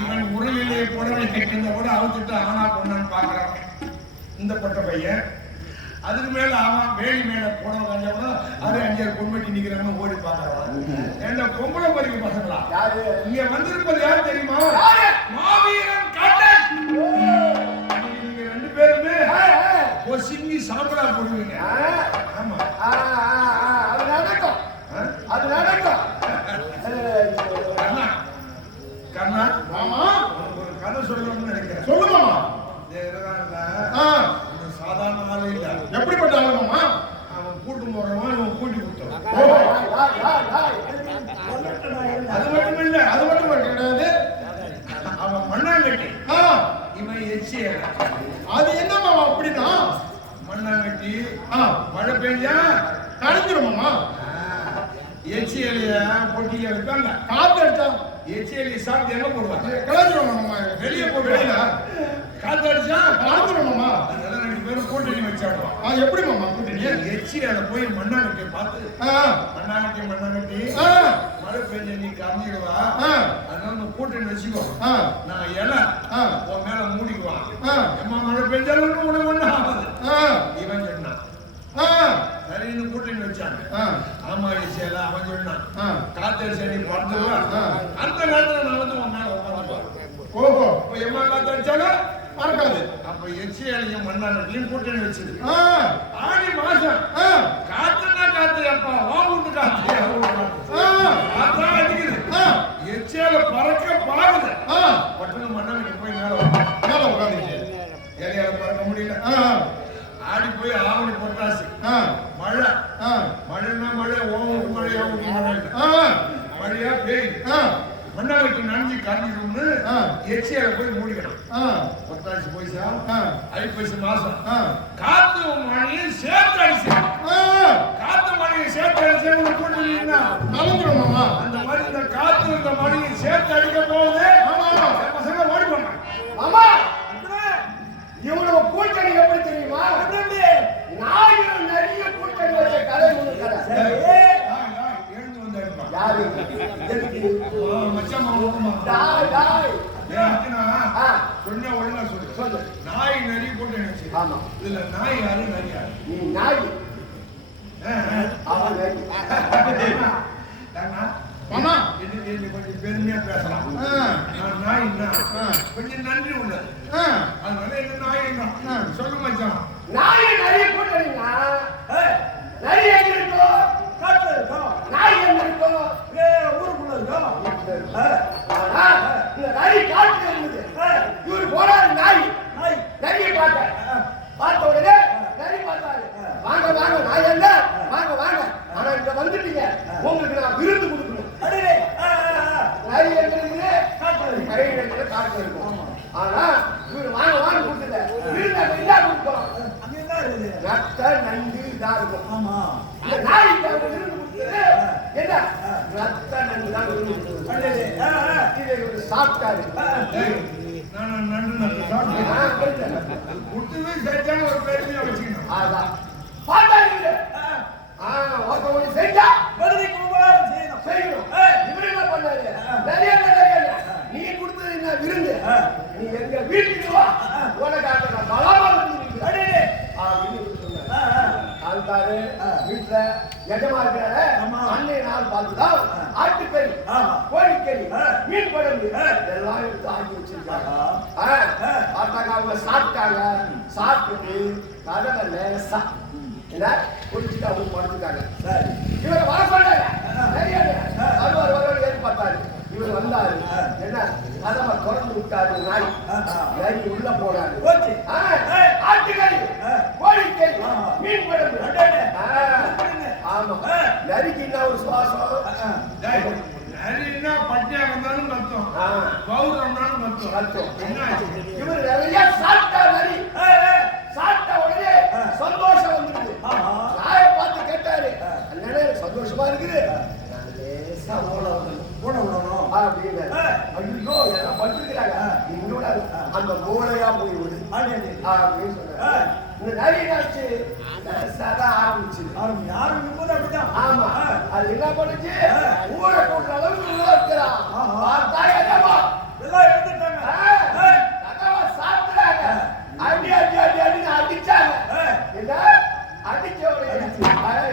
இவன் உடலிலே புடவை கட்டிருந்த கூட அவுத்துட்டு ஆனா பொண்ணான்னு பாக்குறான் இந்த பட்ட பையன். அதுக்கு மேல அவன் வேலி மேல புடவை கஞ்ச கூட அது அங்கே பொன்மட்டி நிக்கிறவங்க ஓடி பாக்குறான். ஏன்னா பொம்பளை பறிக்க பசங்களா இங்க வந்திருப்பது யார் தெரியுமா? மாவீரன் கண்ணன். நீங்க ரெண்டு பேருமே சிங்கி சாம்பலா போடுவீங்க. ஆமா அது நடக்கும், அது நடக்கும். கண்ணா மாமா ஒரு கதை சொல்லணும்னு நினைக்கிறேன். சொல்லுமாமா. சாதாரண ஆளு இல்ல. எப்படிப்பட்ட ஆளுமாமா? அவன் கூட்டு போறவன் இவன் கூட்டி கொடுத்தான். அது மட்டும் இல்ல, அது மட்டும் கிடையாது. அவன் மண்ணாங்கட்டி, இவன் எச்சி. அது என்ன மாமா அப்படின்னா? மண்ணாங்கட்டி மழை பெஞ்சா கழிஞ்சிருமாமா. எச்சி இலைய பொட்டியா இருக்காங்க, காத்து அடிச்சா எச்சி இலையை சாப்பிட்டு எங்க போடுவாங்க? கிளஞ்சிருமாமா. வெளியே போட்டு வெளியில காத்து அடிச்சா கழிஞ்சிருமாமா. அதெல்லாம் ரெண்டு பேரும் கூட்டணி வச்சாடுவான். எப்படி மாமா கூட்டணி? எச்சி அதை போய் மண்ணாங்கட்டியை பார்த்து மண்ணாங்கட்டி மழை பெஞ்ச நீ கரைஞ்சிடுவா, அதனால கூட்டணி வச்சுக்கோ, நான் இலை உன் மேல மூடிக்குவான், எம்மா மழை பெஞ்சாலும் உனக்கு ஒண்ணு ஆகாது இவன் சொன்னான். சரின்னு கூட்டணி வச்சாங்க. ஆமா இசையில அவன் சொன்னான் காத்தடிச்ச நீ பறந்துவா, அந்த நேரத்துல நான் வந்து உன் மேல உட்காந்துருவான். ஓஹோ, எம்மா காத்து அடிச்சாலும் மறக்காது. அப்ப எச்சி இலையும் மண்ணாங்கட்டியும் கூட்டணி வச்சது. ஆடி மாசம் காத்துனா காத்து, அப்பா வாங்குட்டு காத்து காத்தா அடிக்குது, எச்சியால பறக்க பாருது. பட்டுன்னு மண்ணாங்கட்டி போய் மேல உட்காந்துச்சு. ஏரியால பறக்க முடியல. ஆடி போய் ஆவணி பொட்டாசி மழை, மழைன்னா மழை, ஓவுக்கு மழை, ஓவுக்கு மழை, மழையா பெய்யுது. மண்ணாங்கட்டி நனைஞ்சு கரைஞ்சிடும்னு எச்சியால போய் மூடிக்கணும். பொட்டாசி போய்ச்சா ஐப்பசி மாசம் காத்து மழையும் சேர்த்து அடிச்சு, காத்து மழையும் சேர்த்து அடிச்சு கூட்டணின்னா கலந்துருமாமா. அந்த மாதிரி இந்த காத்து இந்த மழையும் சேர்த்து அடிக்க போகுது. பசங்க ஓடி போங்க. ஆமா, இவனோட கூட்டணி எப்படி தெரியுமா? நாயும் நிறைய கூட்டணி வச்ச கதை எழுந்து வந்து யாரு சொன்ன ஒழுங்கா சொல்லு. நாய் நிறைய கூட்டணி வச்சு. ஆமா, இதுல நாய் யாரு? நரி யாரு? நீ நாய். மாமா கொஞ்சம் பெருமையா பேசலாம். நான் நாய்னா கொஞ்சம் நன்றி உள்ளது, அதனால என்ன நாய் சொல்ல மச்சான். நாய் நிறைய கூட்டணிங்க. நிறைய இருக்கோ காட்டு என்ன ரத்த நண்டு தான் இதை இவர் சாப்பிட்டாரு. நான் நண்டு சாப்பிட்டேன். குட்டுவே சரியான ஒரு பேருமையா வச்சுக்கணும். அதான் பார்த்தாங்க. ஒருத்தவங்க செஞ்சா செய்யணும். இவர் என்ன பண்ணாரு? நிறைய நீ கொடுத்தது என்ன விருந்து? நீ எங்க வீட்டுக்கு வா, உனக்கு பலமா ஆள்தாரு வீட்டுல எஜமா இருக்கிற அன்னை நாள் பார்த்துதான் ஆட்டுக்கறி, கோழிக்கறி, மீன் குழம்பு எல்லாம் எடுத்து ஆக்கி வச்சிருக்காங்க. பார்த்தாங்க அவங்க சாப்பிட்டாங்க. சாப்பிட்டு கதவை லேசா குடிச்சுட்டு அவங்க படுத்துட்டாங்க. இவரை வர சொன்னாங்க. வருவார் ஏறி பார்த்தாரு. இவர் வந்தாரு. என்ன கதவை திறந்து விட்டாரு. நாய் உள்ள போனாரு. ஆட்டுக்கறி, கோழிக்கறி, மீன் குழம்பு. ஆமா நரிக்கு என்ன ஒரு சுவாசம். நரின்னா பட்டியா வந்தாலும் கத்தும், பௌர்ணம்னாலும் கத்தும். இவர் நிறைய சாப்பிட்டா. நரி சாப்பிட்ட உடனே சந்தோஷம் வந்துருது. நாயை பார்த்து கேட்டாரு, அண்ணனே சந்தோஷமா இருக்குது, அப்படின்னு. ஐயோ எல்லாம் பட்டுக்கிறாங்க, என்னோட அந்த மூளையா போய் விடு அப்படின்னு சொன்னாரு. இந்த நரியாச்சு சதா ஆரம்பிச்சு. ஆமா அது என்ன பண்ணுச்சு? ஊரை கூட்டுற அளவுக்கு இருக்கிறான். பார்த்தா என்னமா எல்லாம் எடுத்துட்டாங்க. சாப்பிடுறாங்க. அடி அடி அடி அடின்னு அடிச்சாங்க. என்ன அடிச்ச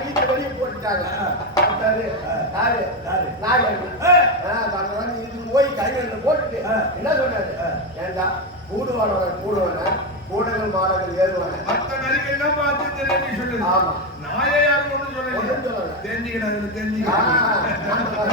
வீட்டை வெளியே போட்டுட்டாங்க. போய் கைகளில் போட்டுட்டு என்ன சொன்னாரு? ஏண்டா கூடுவானோட கூடுவான கூடங்கள் மாடங்கள் ஏறுவாங்க. மற்ற நரிகள் எல்லாம் பார்த்து தெரிஞ்சு சொல்லுது. ஆமா நாயை யாரும் ஒன்றும் சொல்லல. தெரிஞ்சுக்கிடாது தெரிஞ்சுக்கிட்டு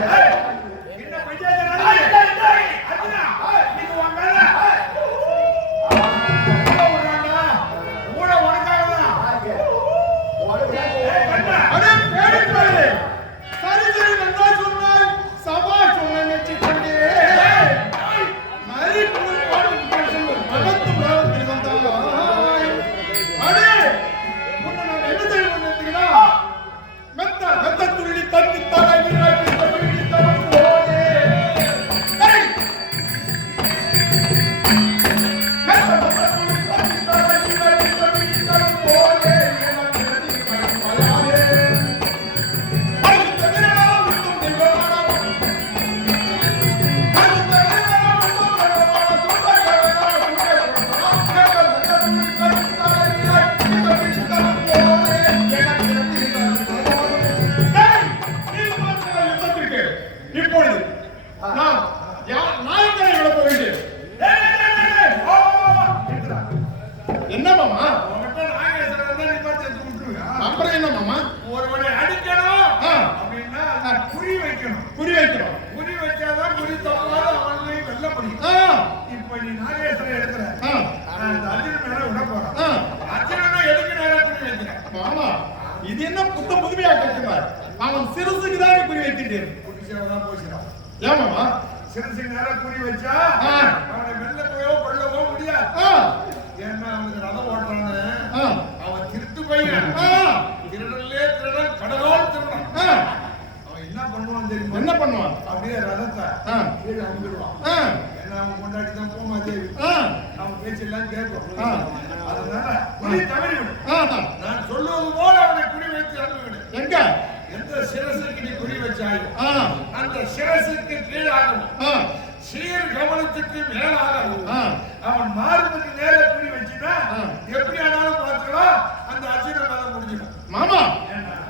இது என்ன புத்த புதுமையா கேட்கிறார்? அவன் சிறுசுக்கு தான் குறி வைக்கிட்டேன். ஏமாமா சிறுசுக்கு நேரம் குறி வச்சா அவனை வெள்ள போயோ கொள்ளவோ முடியாது. ஏன்னா அவனுக்கு ரதம் ஓட்டுறான்னு அவன் திருட்டு பையன். திருடலே திருடன் கடலோடு திருடன். அவன் என்ன பண்ணுவான் தெரியுமா? என்ன பண்ணுவான்? அப்படியே ரதத்தை கீழே அமுக்கிடுவான். ஏன்னா அவன் கொண்டாடி தான் போமா தேவி. அவன் பேச்செல்லாம் கேட்கும். அதனால குறி தவறிவிடும். நான் சொல்லுவது போல அவனை குறி வைத்து அனுப்பிவிடு. எங்க எந்த சிரசுக்கு நீ குறி வச்சாயோ அந்த சிரசுக்கு கீழாகவும் சீர் கவனத்துக்கு மேலாகவும் அவன் மார்புக்கு நேர குறி வச்சுனா எப்படி ஆனாலும் பார்த்துக்கலாம். அந்த அசுரன் முடிஞ்சிடும். மாமா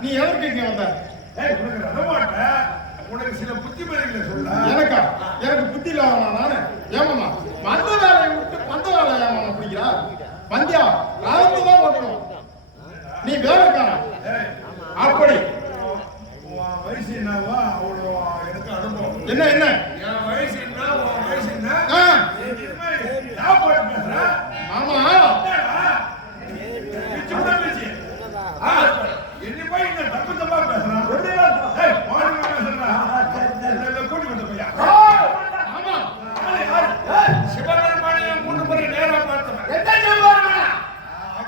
நீ எதற்கு இங்க வந்த? உனக்கு ரதமாட்ட உனக்கு சில புத்திமதிகளை சொல்ல. எனக்கு புத்தி இல்லாம நானு ஏமாமா மந்த வேலையை விட்டு பந்த வேலை ஏமாமா பிடிக்கிறா? பந்தியா ரதத்தை தான் ஓட்டணும். நீ வேலைக்கான அப்படி வயசு என்னவா அவ்வளோ எனக்கு அனுபவம். என்ன என்ன என் வயசு என்ன உன் வயசு என்ன? ஆமா என்ன போய் இந்த தப்பு தப்பா பேசுறான். கூட்டி கொண்டு போயா? ஆமா சிவபெருமானையும் மூன்று முறை நேரம் பார்த்தவன்.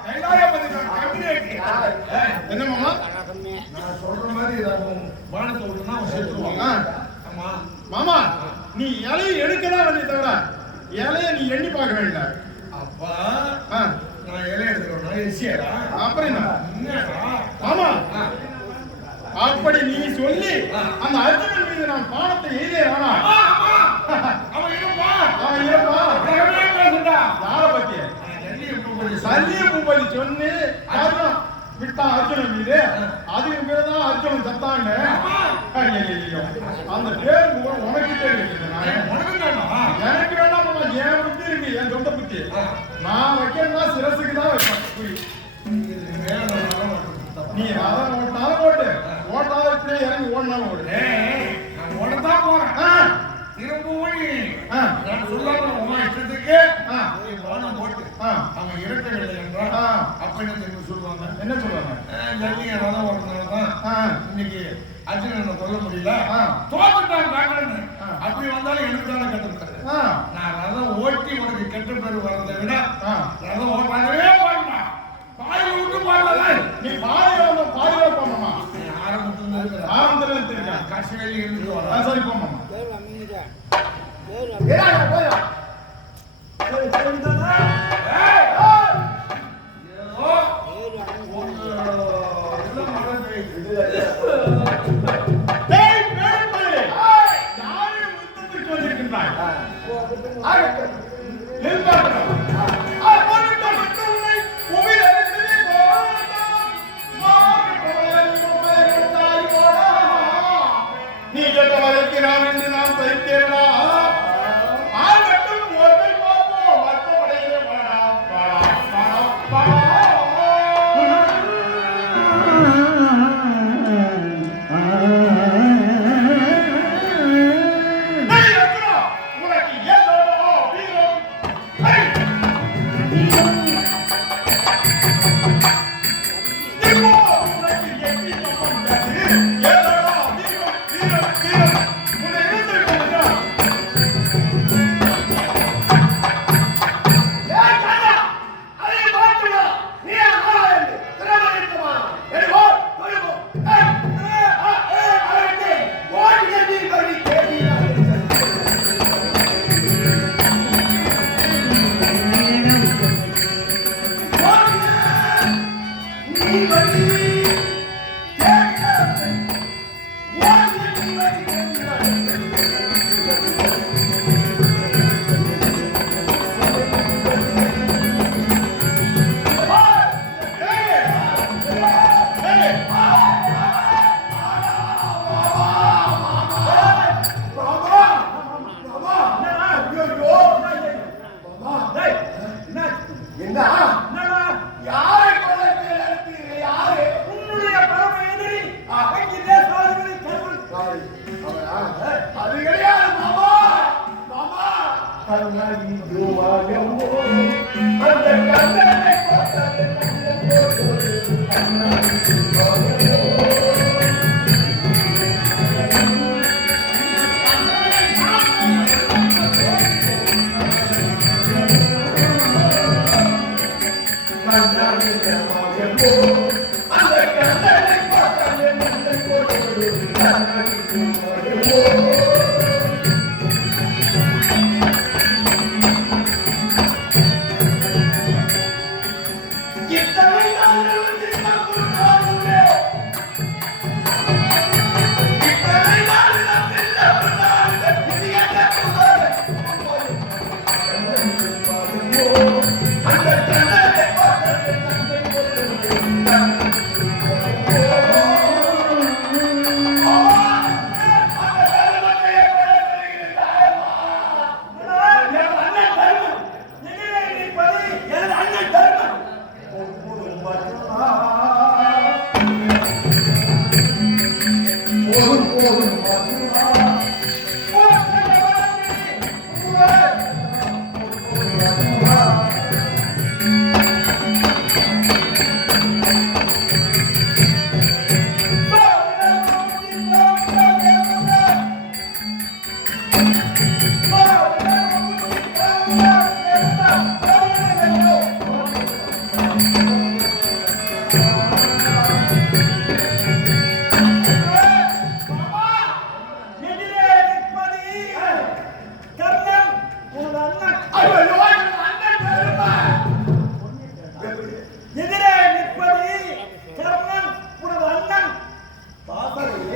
கைலாயபதி என்ன மாமா நான் சொல்ற மாதிரி மாதிரி பானத்தை விட்டுனா அவன் செத்துருவாங்க. ஆமா மாமா, நீ இலையை எடுக்கதான் வந்து தவிர இலைய நீ எண்ணி பார்க்க வேண்டாம். அப்பா நான் இலைய எடுத்துக்கிறேன் எரிசியாரா? அப்புறம் என்ன என்னடா மாமா, அப்படி நீ சொல்லி அந்த அர்ஜுனன் மீது நான் பானத்தை எய்தே வேணாம். அவன் இருப்பா யார பத்தி சல்லிய பூபதி சொன்னு விட்டா அர்ஜுனன் மீது அதுக்கு பேருதான் அர்ஜுனன் சத்தான்னு அந்த பேர் உனக்கிட்டே இருக்குது. எனக்கு வேண்டாம் மாமா, என் புத்தி இருக்கு, என் சொந்த புத்தி. நான் வைக்கிறதா சிரசுக்கு தான் வைப்பேன். நீ அதான் ஓட்டாலும் ஓட்டு, ஓட்டாத இப்படியே இறங்கி ஓடினாலும் ஓடு. நான் ஓடத்தான் போறேன். திரும்பவும் நான் சொல்லாம உமா இஷ்டத்துக்கு பானம் போட்டு அவன் இறக்கவில்லை என்றால் அப்ப என்ன தெரியும் சொல்லுவாங்க? என்ன சொல்லுவாங்க? ஜல்லி ரதம் ஓடுறதுனாலதான் இன்னைக்கு அர்ஜுனனை கொல்ல முடியல, தோத்துட்டான் காக்கன்னு. அப்படி வந்தாலும் எனக்கு தானே கட்டுப்பட்டது. நான் ரதம் ஓட்டி உனக்கு கெட்ட பேர் வர்றதை விட ரதம் ஓட்டாகவே பாருங்க, பாய் விட்டு பாருங்க. நீ பாதுகாப்பு போமாமா, ஆரம்பத்துல தெரியா காசு வேலி இருந்து வர. சரி போமாமா.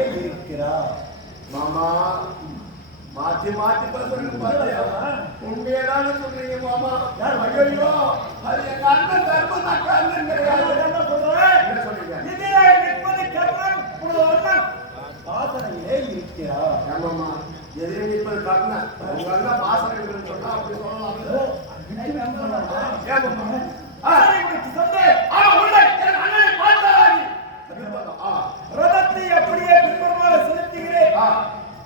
இருக்கிறார். மாமா மாத்தி மாத்தி சொல்லுங்க பாத்தியா? உண்மையதான சொல்றீங்க மாமா. ஐயோ அது எங்க அண்ணன் தர்ம அண்ணன் என்ன சொல்றேன்? என்ன சொல்றீங்க? இதே நிற்பது கர்ணன் உங்க அண்ணன் பாசனையிலே இருக்கிறார். ஆமாமா எதிரே நிற்பது கர்ணன் உங்க அண்ணன் பாசனைன்னு சொன்னா அப்படி சொல்லலாம். ரதத்தை அப்படியே பின்புறமாக செலுத்துகிறேன்.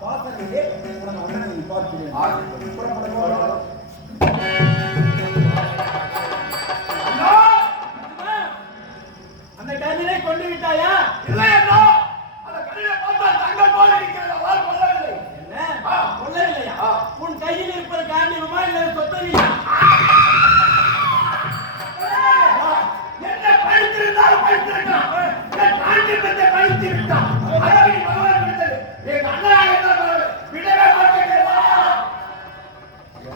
பாசனையிலே உன் அண்ணனை பார்க்கிறேன். அந்த கல்லினை கொண்டு விட்டாயா? இல்லை அண்ணா, அந்த கல்லினை பார்த்தா தங்கம் போல இருக்கிறது. அவள் கொல்லவில்லை. என்ன கொல்லவில்லையா? உன் கையில் இருப்பது காரணமா இல்லை சொத்தவில்லை? என்ன படித்திருந்தாலும் படித்திருக்கான். காஞ்சிபத்தை படித்திருக்கான். அழகி பகவான் விட்டது. எங்க அண்ணனாக இருந்தால் விடவே மாட்டேன்.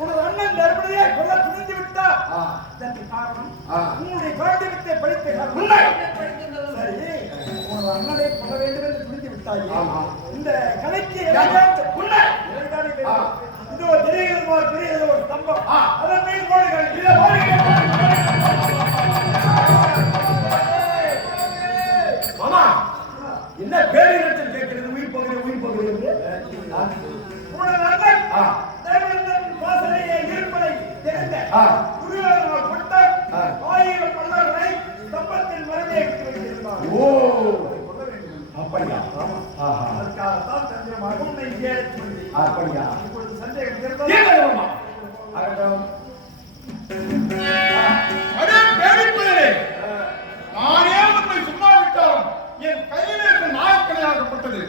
உனது அண்ணன் தர்மனையை கொல்ல துணிந்து விட்டார். இதற்கு காரணம் உன்னுடைய காஞ்சிபத்தை படித்த உண்மை. சரி, உனது அண்ணனை கொல்ல வேண்டும் என்று துணிந்து விட்டாயே. இந்த கலைக்கு உண்மை இதோ தெரிகிறது ஒரு பெரிய ஒரு ஸ்தம்பம். அதன் மீது போடுங்கள். இதை மாமா என்ன பேரிடத்தில் கேட்கிறது? உயிர் போகிறது உயிர் போகிறது. உனது அண்ணன் தேவனந்தன் வாசனையை இருப்பதை தெரிந்த குருவாளர் கொண்டார் 1000 பல்லவரை ஸ்தம்பத்தின் மரமே எடுத்து வைத்திருந்தார். ஓ அப்படியா? அதற்காகத்தான் தந்திரமாக உன்னை ஏழைத்து வந்தேன். அப்படியா? இப்பொழுது சந்தேகம் தெரிந்தால் அடே பேடிப்பையரே, நானே உன்னை சும்மா விட்டாலும் என் கையில் இருக்க நாயக்கனையாகப்பட்டது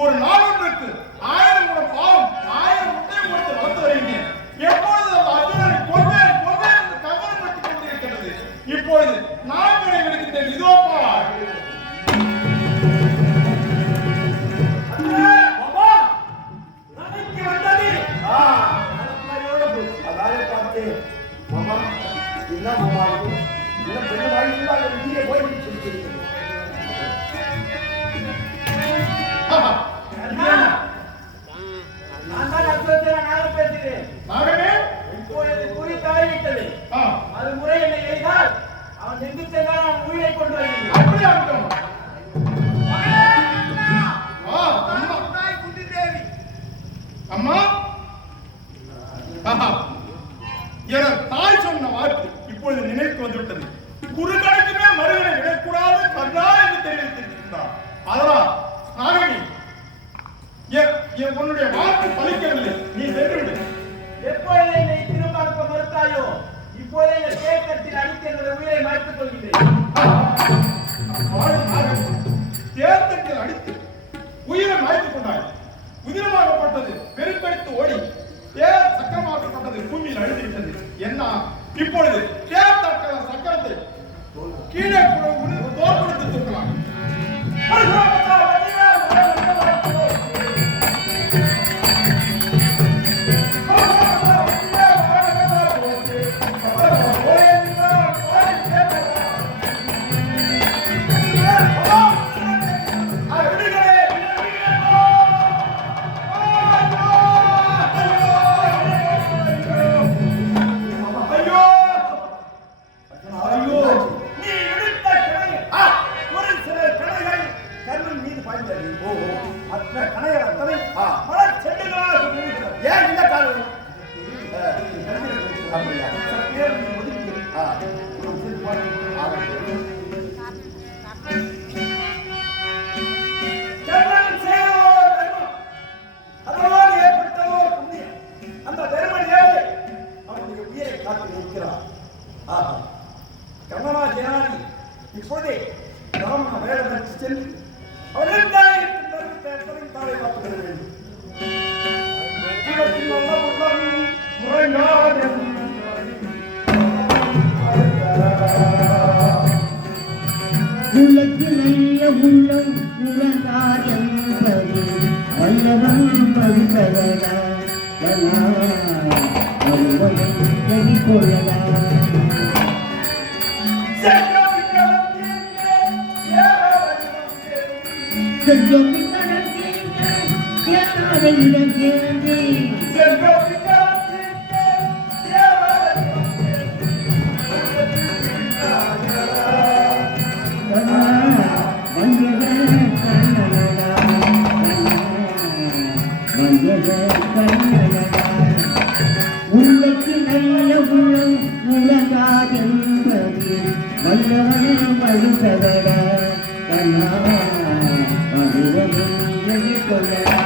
ஒரு நாளொன்றுக்கு 1000 குடம் பாவம் 1000 முட்டை கொடுத்து வளர்த்து வருகிறேன். எப்பொழுது அந்த அர்ஜுனனை கொள்வேன் கொள்வேன் என்று கவனம் பட்டுக் கொண்டிருக்கிறது. இப்பொழுது நான் விடுகின்றேன். இதோ பார். மாமா என்ன மாமா என்ன பெரிய வாய்ப்பு அதை வெளியே போய் நான் தான் அசுரத்தின் பேசுகிறேன். இப்பொழுது குறி தவறிவிட்டது. அது முறை என்ன எழுதால் அவன் எங்கு சென்றால் அவன் உயிரை கொண்டு வருகிறேன். அப்படி ஆகட்டும். அம்மா என தாய் சொன்ன வார்த்தை இப்பொழுது நினைவுக்கு வந்துவிட்டது. குறுக்கடைக்குமே மருகனை விடக்கூடாது கண்ணா என்று தெரிவித்திருக்கின்றார். அதனால் நாகனி உன்னுடைய வார்த்தை பலிக்கவில்லை. நீ சென்று விடு. எப்பொழுது என்னை திரும்ப அனுப்ப மறுத்தாயோ இப்போதே இந்த தேக்கத்தில் அடித்து என்னுடைய உயிரை மறைத்துக் கொள்கிறேன். தேர்தலில் அடித்து உயிரை மறைத்துக் கொண்டாய். உதிரமாகப்பட்டது பெருக்கடித்து ஓடி தேர் சக்கரமாக்கப்பட்டது பூமியில் அழிந்துவிட்டது. என்ன இப்பொழுது தேர் சக்கரத்தை கீழே தோல் கொடுத்து தூக்கலாம். இப்போதே ராம வேடமற்று சென்று அவர்கள் தாயை பார்த்து வேண்டும். உலகிலேய உள்ளம் உலகாயம் பதி வல்லவன் பவித்தவனா அருவனை கவி கொள்ளலா செஞ்சோம் மலையிடம் சேர்ந்து உள்ளக்கு நல்ல உள்ளம் உலகாதென்பது வல்லவனே மறுத்தவடா கண்ணா மதுரமே கொள்ளடா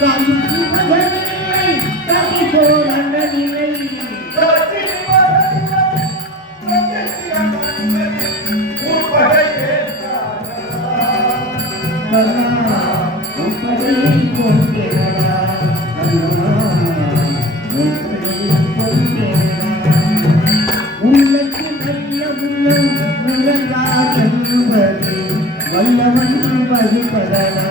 காய்ச்சி மகனில்லை கவி போல் அண்ணனில்லை உள்ளக்கு நல்ல உள்ளம் உலகாதென்பது வல்லவன் வகுப்பதடா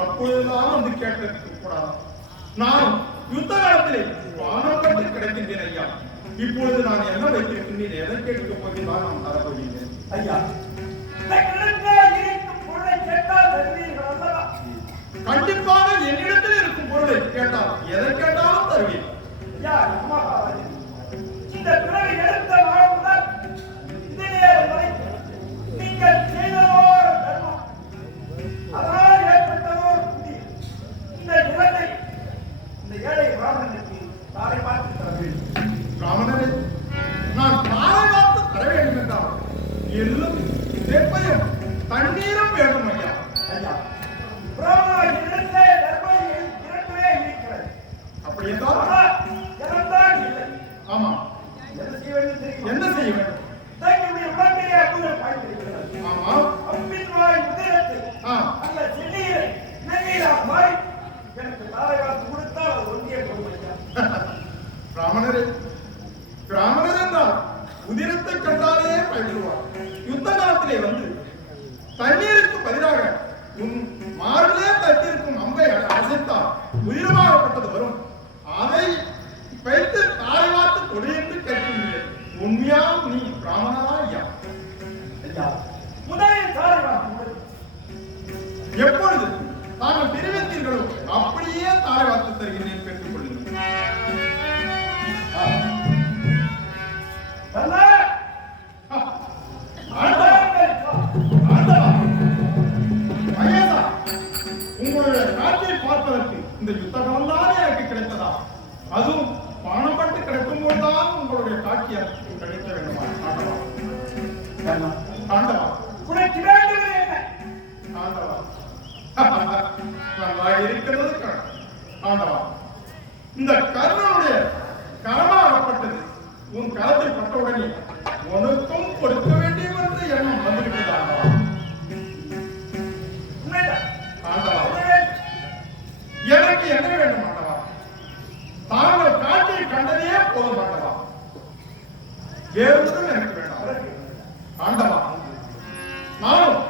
அப்பொழுதுதான் வந்து கேட்டதற்கு கூடாது. நான் யுத்த காலத்திலே வானப்பட்டு கிடைக்கின்றேன் ஐயா. இப்பொழுது நான் என்ன வைத்திருக்கின்றேன், எதை கேட்க போகிறேன் நான் தரப்போகிறேன் ஐயா. கண்டிப்பாக என்னிடத்தில் இருக்கும் பொருளை கேட்டால் எதை கேட்டாலும் தருவேன். இந்த பிறவி எடுத்த வாழ்வுடன் நீங்கள் செய்ததோ தர்மம், அதனால் ஏற்பட்டதோ புத்தி. இந்த நிலத்தை இந்த ஏழை பிராமணனுக்கு தாரை பார்த்து தர வேண்டும். பிராமணரே, நான் தாரை பார்த்து தர வேண்டும் என்றால் எள்ளும் செப்பையும் தண்ணீரும் வேண்டும் ஐயா. ஐயா, பிராமணனிடத்திலே தர்மம் இரண்டுமே இருக்கிறது. அப்படி என்றால் இறந்தான் இல்லை. ஆமா, என்ன செய்ய வேண்டும் தெரியுமா? என்ன செய்ய வேண்டும்? தங்களுடைய உடம்பிலே அற்புதம் பாய்ந்திருக்கிறது. ஆமா, அம்பின் வாய் உதிரத்தை அந்த செடியை நெய்யிலா மாறி எனக்கு தாரை வார்த்து கொடுத்தால் அது ஒன்றிய பொறுமையா. பிராமணரே, பிராமணர் என்றால் உதிரத்தை கண்டாலே பயப்படுவார். யுத்த காலத்திலே வந்து தண்ணீருக்கு பதிலாக உன் மார்பிலே தட்டிருக்கும் அம்பை அசைத்தால் உயிரமாகப்பட்டது வரும். அதை வைத்து தாரை வார்த்து கொடு என்று கேட்கின்றேன். உண்மையா நீ பிராமணரா ஐயா? ஐயா, முதலில் தாரை வார்த்து எப்பொழுது தாங்கள் தெரிவித்தீர்களோ அப்படியே தாரை வார்த்து தருகிறேன், பெற்றுக் கொள்ளுங்கள். உங்களுடைய காட்சியை பார்ப்பதற்கு இந்த யுத்த காலம்தான் எனக்கு கிடைத்ததா? அதுவும் பானப்பட்டு கிடைக்கும் போதுதான் உங்களுடைய காட்சி எனக்கு கிடைக்க வேண்டுமா? ஆண்டவா, ஆண்டவா, உனக்கு வேண்டுவது என்ன? ஆண்டவா, நல்லா இருக்கிறது ஆண்டவா. இந்த கர்ணனுடைய கரமாகப்பட்டது உன் கரத்தில் பட்டவுடனே உனக்கும் கொடுக்க வேண்டும் என்று எண்ணம் வந்துவிட்டது ஆண்டவா. ஆண்டவா, எனக்கு என்ன வேண்டும் ஆண்டவா? தாங்கள் காட்சியை கண்டதே போதும் ஆண்டவா, வேறொன்றும் எனக்கு வேண்டாம் ஆண்டவா. நானும்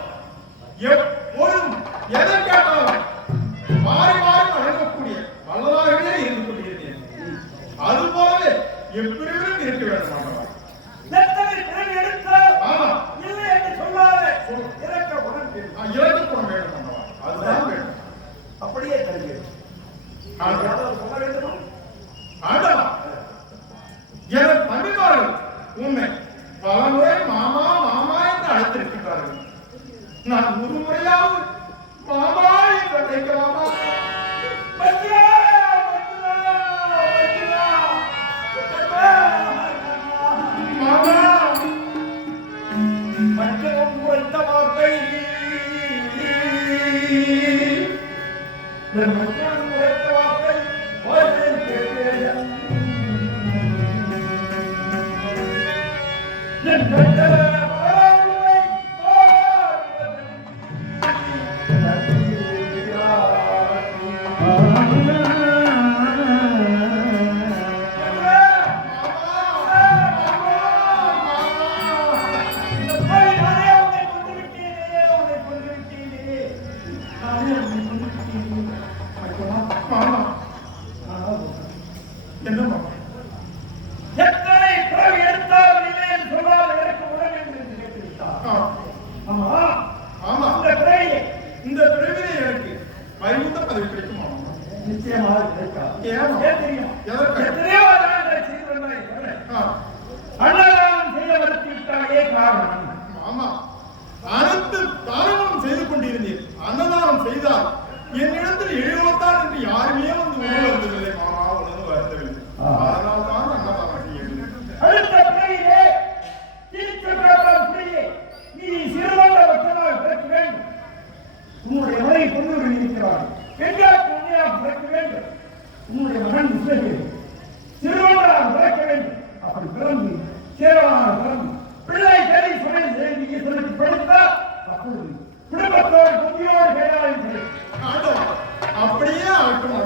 எப்பொழுதும் எதை கேட்டாலும் மாறி மாறி வழங்கக்கூடிய வல்லதாகவே இருந்து கொண்டிருக்கிறேன். அதுபோலவே எப்பொழுதும் இருக்க வேண்டும் ஆண்டவா. எத்தனை பிறவி எடுத்தால் ஆமா, இல்லை என்று சொல்லாதே. இறக்க குணம் இறக்கக்கூட வேண்டும் ஆண்டவா, அதுதான் வேண்டும். அப்படியே தருகிறேன். சொல்ல வேண்டுமா? ஆண்டவா, எனது தம்பிமார்கள் உன்னை பல முறை மாமா மாமா என்று அழைத்திருக்கின்றார்கள். நான் ஒரு முறையாவது மாமா என்று அழைக்கலாமா? மச்சியா, மச்சியா, மச்சியா. மாமா, மச்சம் வைத்த வார்த்தை மச்சம் வைத்த வார்த்தை அன்னதானம் செய்தால் என்னிடத்தில் எழுவத்தான் என்று யாருமே வந்து உணவருந்தவில்லை மாமா, உணவு வருந்தவில்லை. அதனால்தான் அன்னதானம் செய்யவில்லை. அடுத்த பிள்ளையிலே நீ சிறுவந்த பக்தனாக பிறக்க வேண்டும். உன்னுடைய மனை பொண்ணு இருக்கிறார் பெண்களுக்கு உண்மையாக பிறக்க வேண்டும். உன்னுடைய மகன் முஸ்லிம் சிறுவனாக பிறக்க வேண்டும். அப்படி பிறந்து சேரவனாக பிறந்து பிள்ளை தேடி சமையல் செய்து ஈஸ்வரனுக்கு படித்தால் அப்பொழுது குடும்பத்தோடு பொங்கியோடு கையாளும் அப்படியே ஆகட்டும்.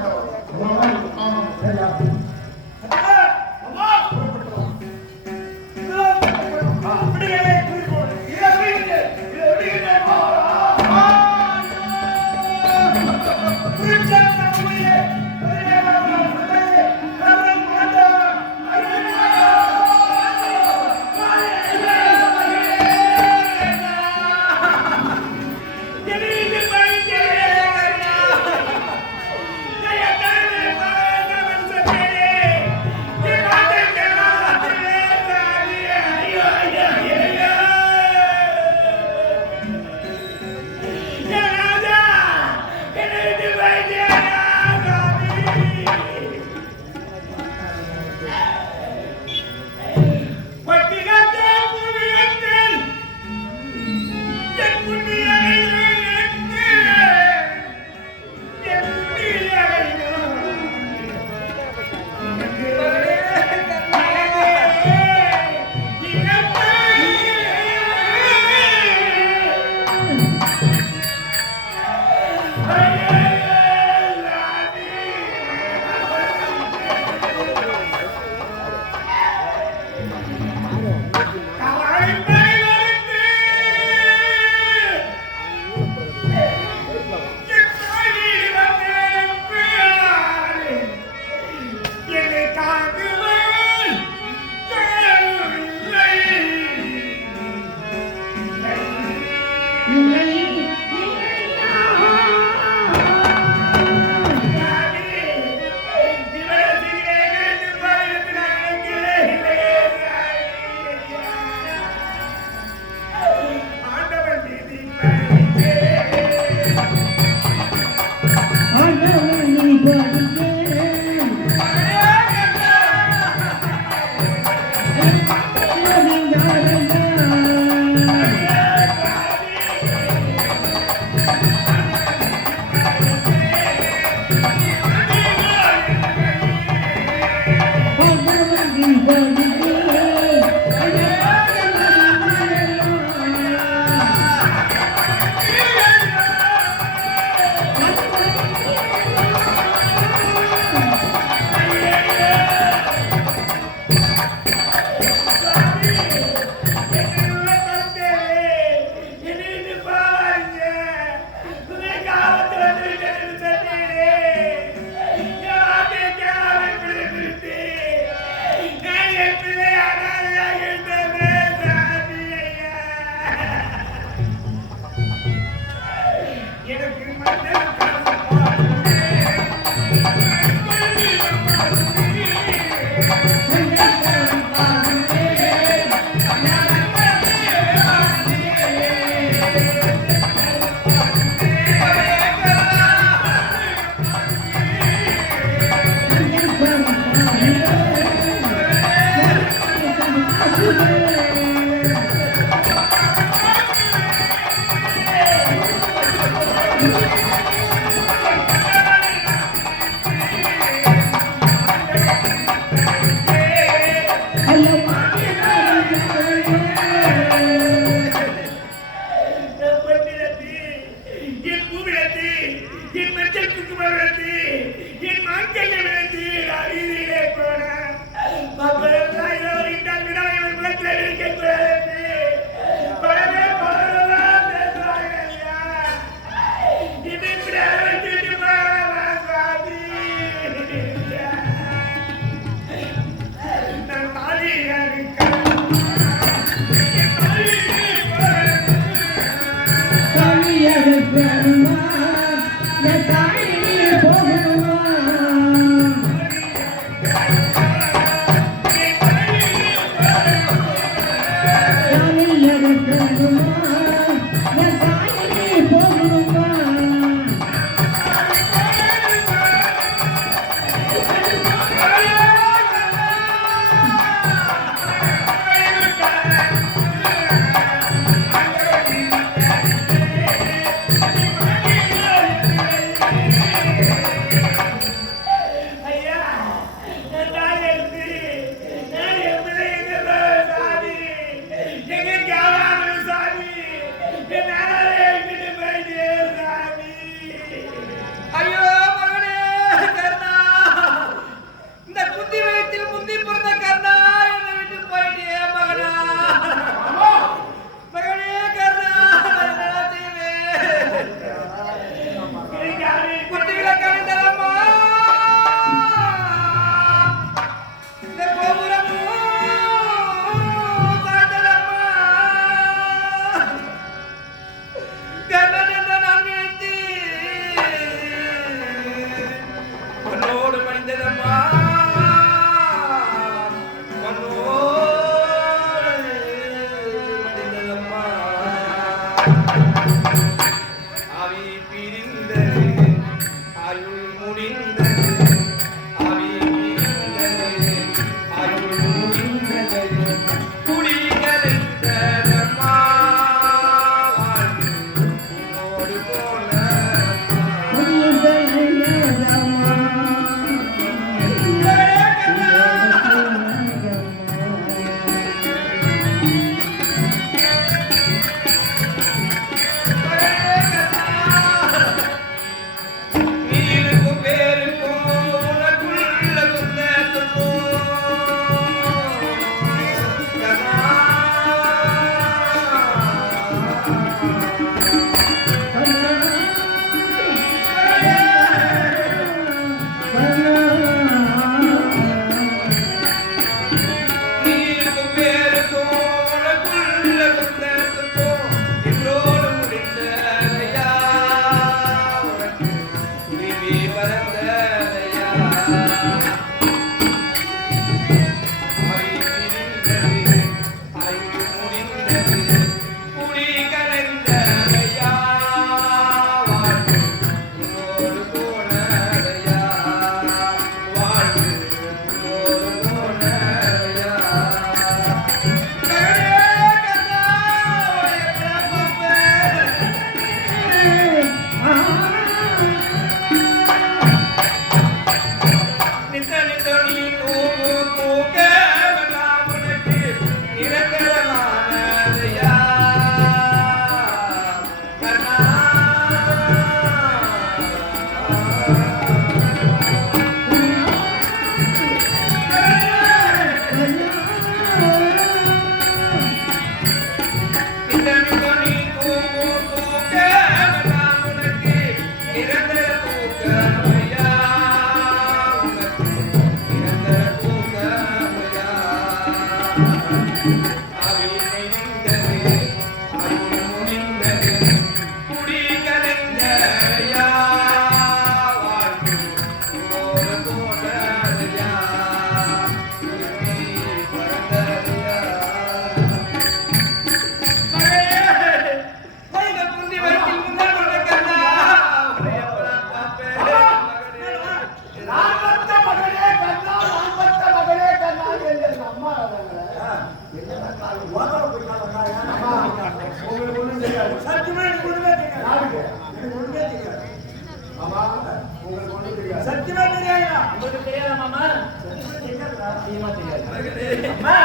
அம்மா,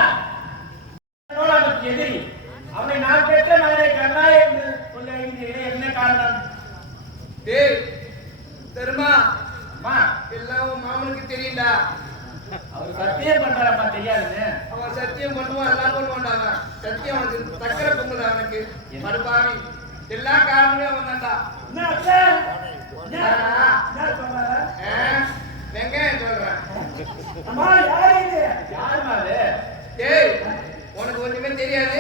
அவனுக்கு எதிரி. அவனை நான் பெற்ற மகனை கண்ணாய் என்று சொல்லுகிறீர்களே, என்ன காரணம்? டேய் தர்மா, அம்மா, எல்லாம் உன் மாமனுக்கு தெரியும்டா. அவர் சத்தியம் பண்றாரப்பா, தெரியாதுன்னு. அவன் சத்தியம் பண்ணுவான், எல்லாம் பண்ணுவான்டாங்க. சத்தியம் அவனுக்கு சக்கரை பொங்கல் அவனுக்கு மறுபாவி. எல்லா காரணமே அவன் தான்டா. வெங்காயம் சொல்றேன். யாருமா அது? டேய் உனக்கு ஒண்ணுமே தெரியாது.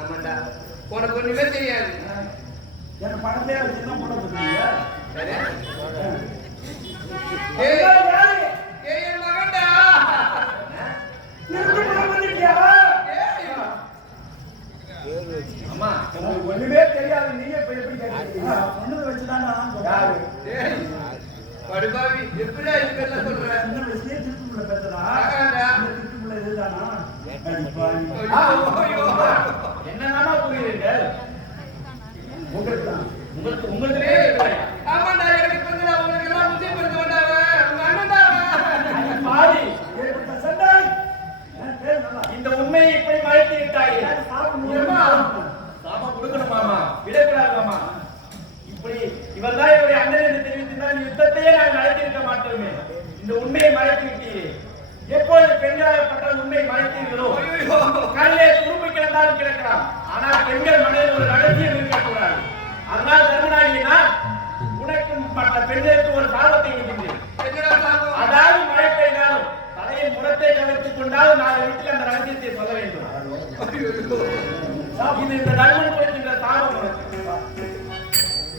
ஆமாண்டா, உனக்கு ஒண்ணுமே தெரியாது. என் படத்தையே வச்சுன்னா போட சொல்லுவீங்க. சரி? டேய் டேய் என் மகன்டா. அம்மா, உங்களுக்கு ஒண்ணுமே தெரியாது, நீங்க இப்ப எப்படி கேட்கறீங்க? சொன்னதை வச்சுதான் நான் சொல்றேன். டேய் படுபாவி, எப்படிடா இப்பெல்லாம் சொல்ற? சின்ன வயசுலயே திருட்டுக்குள்ள பேசுறா. ஆகாண்டா. இந்த திருட்டுக்குள்ள இதுதானா? அடிப்பாவி. ஐயோ என்னென்னமா கூறுகிறீர்கள்? உங்களுக்குதான். உங்களுக்கு ஆமாண்டா, எனக்கு பிறந்தா உங்களுக்கு எல்லாம் முத்தி பிறந்து வந்தாவ. உங்க அண்ணன்டாவ. பாதி ஏற்பட்ட சண்டை. பேர் நல்லா. இந்த உண்மையை இப்படி மறைத்து விட்டாயே. ஏம்மா? சாம கொடுக்கணுமாமா, விடக்கூடாதாமா. இப்படி இவர்தான் இவருடைய அண்ணன் என்று தெரிவித்திருந்தால் யுத்தத்தையே நாங்கள் நடத்தியிருக்க மாட்டோமே. இந்த உண்மையை மறைத்து விட்டீரே. எப்பொழுது பெண்களாகப்பட்ட உண்மையை மறைத்தீர்களோ, கல்லே துரும்பு கிடந்தாலும் கிடக்கலாம். ஆனால் பெண்கள் மனதில் ஒரு ரகசியம் இருக்கக்கூடாது. அதனால் தர்மனாகிய நான் உனக்கு மற்ற பெண்களுக்கு ஒரு சாபத்தை விடுகின்றேன். என்னடா சாபம்? அதாவது மழை பெய்தாலும் தலையின் முகத்தை கவனித்துக் கொண்டால் நாலு வீட்டில் அந்த ரகசியத்தை சொல்ல வேண்டும். இது இந்த தர்மன் கொடுக்கின்ற சாபம் உனக்கு.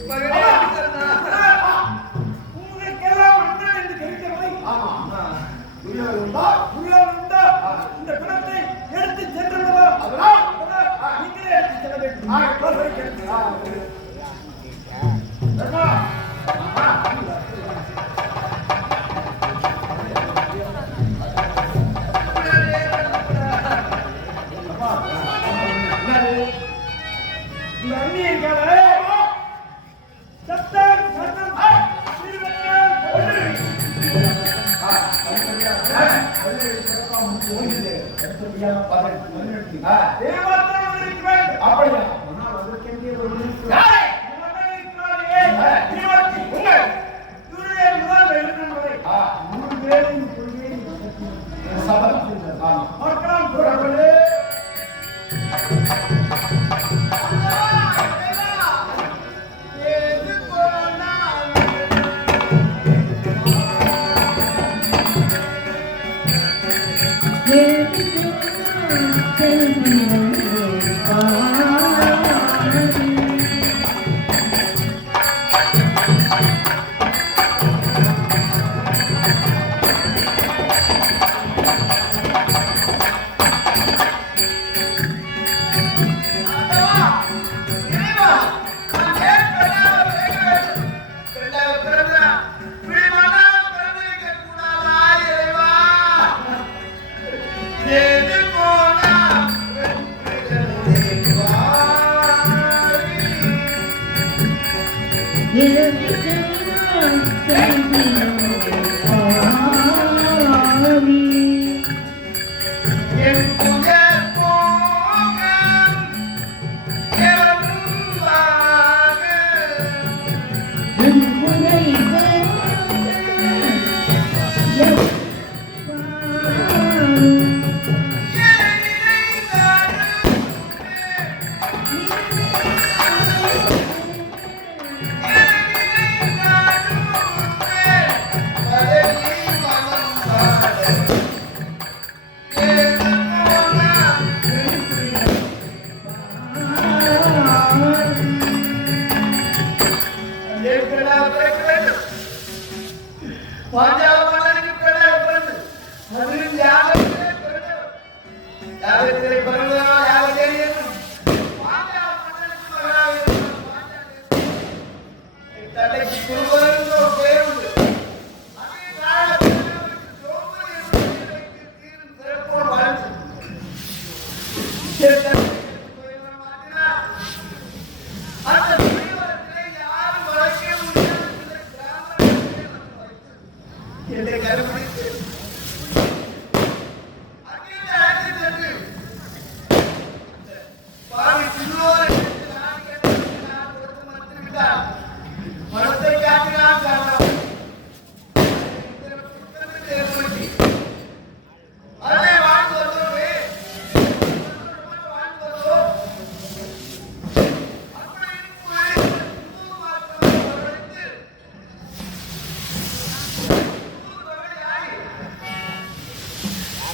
மகனே சொன்னா. உங்களுக்கெல்லாம் அண்ணன் என்று தெரிவிக்கவில்லை. ஆமா. துரியோதனன் உண்டா? துரியோதனன் உண்டா? இந்த பிணத்தை எடுத்து சென்றவரா? அதனால் நீங்களே எடுத்து செல்ல வேண்டும். கோசைக்கு எடுத்து. தர்மா. இந்த அண்ணி இருக்காளே, சத்தம் சத்தம்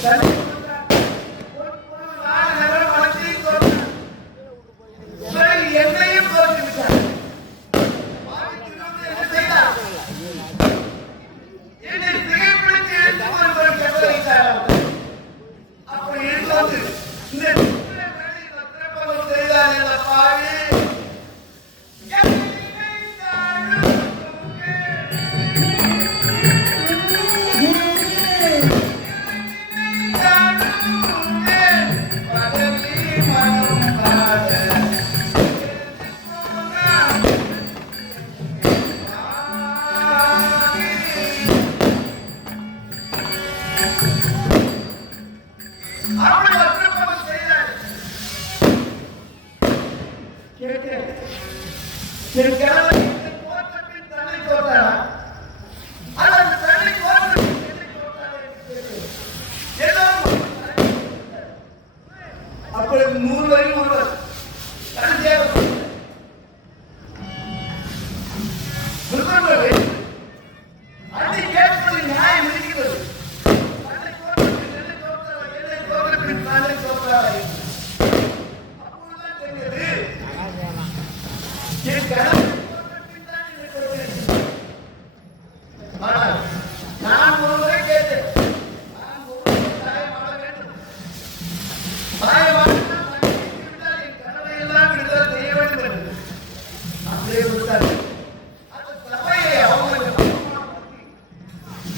தண்ணி என்னையும் தோற்று விட்டார். என்ன செய்தார்? என்னை சிறைப்பிடித்து இழுத்து கொண்டு செல்ல வைத்தார். அப்படி இருக்கும்போது இந்த திரைப்படம் செய்தார் என்ற பாவி அப்பொழுது 100 வரை ஒருவர் அதை கேட்பது நியாயம் இருக்கிறது. நான் ஒருவரை கேட்டேன்.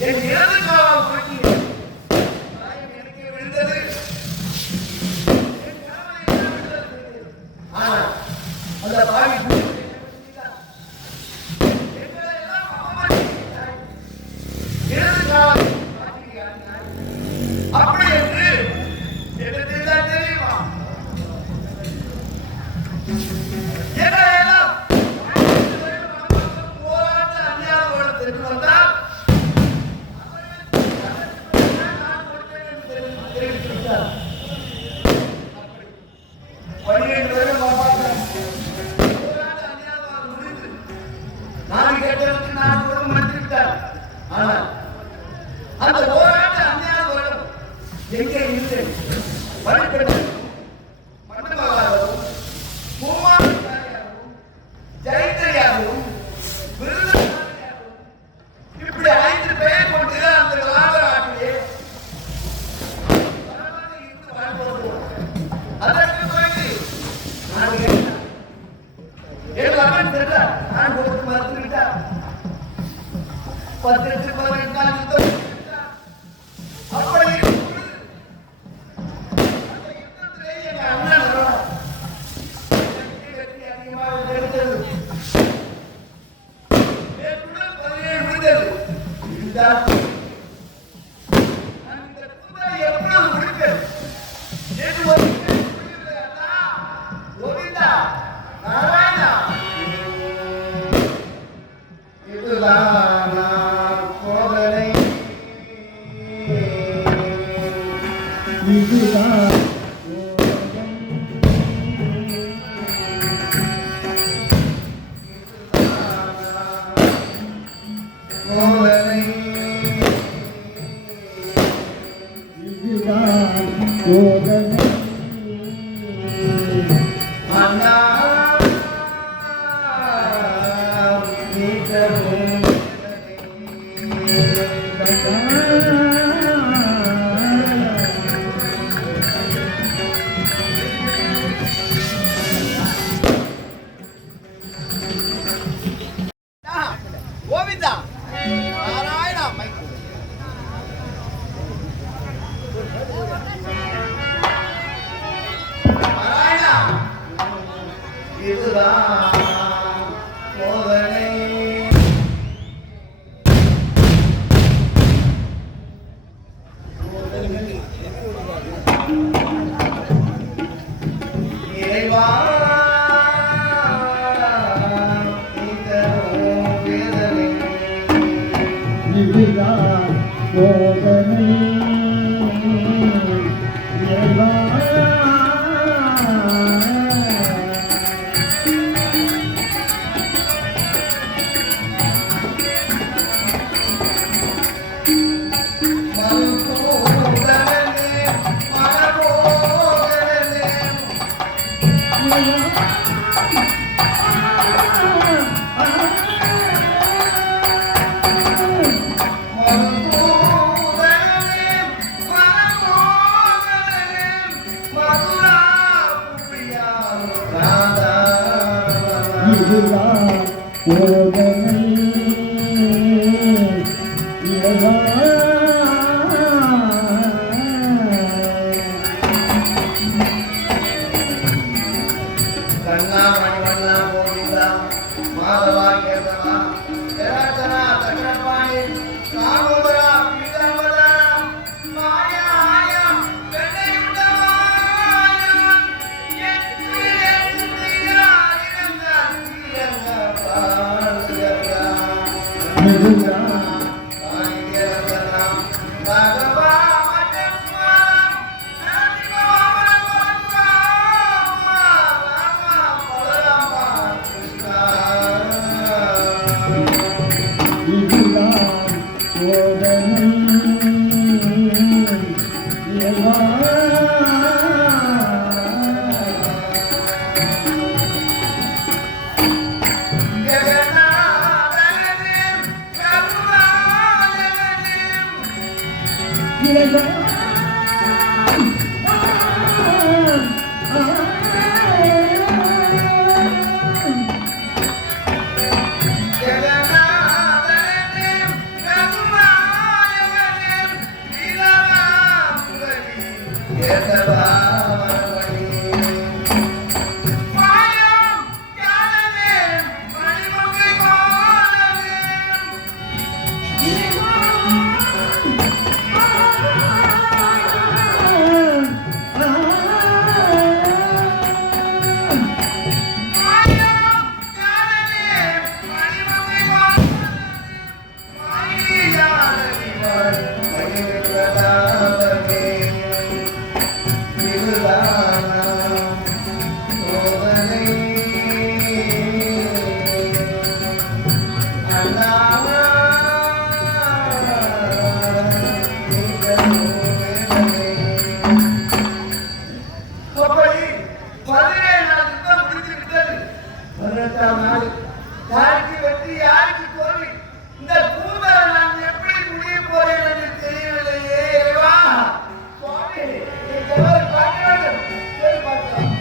என் இடது காலம் பற்றி எனக்கு விழுந்தது. ஆனால் அந்த பாவி இடது காலம் அப்படி என்று எனக்கு தான் தெரியுமா? எல்லாம் போராட்ட அந்நியாயத்திற்கு வந்தால் நான் கேட்டதற்கு நான் கூட மறுத்துவிட்டார். ஆனால் அந்த போராட்ட அந்நியாயம் எங்கே இல்லை? வழிபட்ட மன்னமகாவும் பூமாரியாகவும் ஜெயந்திரியாகவும் விருதாகவும் இப்படி 5 பெயர் கொண்டு அந்த காலகட்டத்திலே அதற்கு பிறகு நான் என் சென்றார். நான் கொடுத்து மறுத்து விட்டார். 10 அப்படி என் அண்ணன் அதிகமாக எடுத்தது 17 முடிந்தது. நான் இந்த கூந்தலை எவ்வளவு முடிப்பேன் என்று கோவிந்தா நாராயணா இதுதான் கோதனை இதுதான் கோதனை இதுதான் கோதனை அண்ணா நீட்டவும் கோவிந்தா நாராயணா நாராயணா இதுதான் கோதனை இறைவா இதுதான் கோதனை இறைவா மறுபூதனை இதுதான் சோதனை இறைவா கண்ணா மணிவண்ணா கோவிந்தா மாதவா கேசவா ஜனார்தனா சக்கரபாணி காமோதரா பீதாம்பரா மாயா ஆயா வெண்ணையுண்டவா எத்துயிரே சுத்தியா இறந்த தீயங்க பாலியரா இதுதான் காணியரா பகவா மஜம்மா நாதிமா மரவா ராமா பலராமா கிருஷ்ணா இதுதான் சோதனை இறைவா இறைவா அப்படி 17 நாள் யுத்தம் முடிந்து விட்டது. 18ஆம் நாள் யாருக்கு வெற்றி யாருக்கு தோல்வி இந்த பூந்தரை நான் எப்படி முடிய போறேன் என்று தெரியவில்லையே. இறைவா சுவாமி நீ எவரை பார்க்க வேண்டும் சரி பார்க்கலாம்.